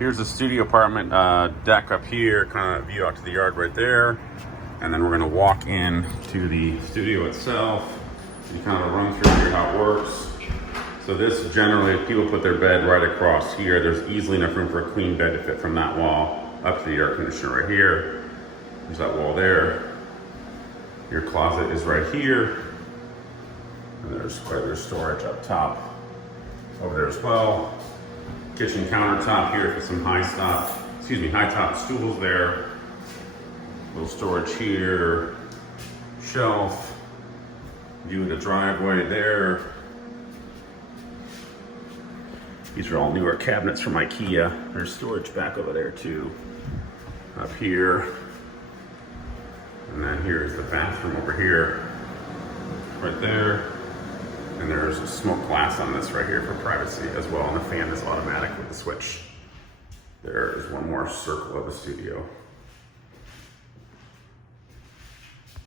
Here's the studio apartment deck up here, kind of view out to the yard right there. And then we're gonna walk in to the studio itself. You kind of run through here how it works. So this generally, people put their bed right across here. There's easily enough room for a queen bed to fit from that wall up to the air conditioner right here. There's that wall there. Your closet is right here. And there's quite a bit of storage up top over there as well. Kitchen countertop here for some high top stools there. Little storage here, shelf, view of the driveway there. These are all newer cabinets from IKEA. There's storage back over there too, up here. And then here's the bathroom over here, right there. And there's a smoke glass on this right here for privacy as well. And the fan is automatic with the switch. There is one more circle of the studio.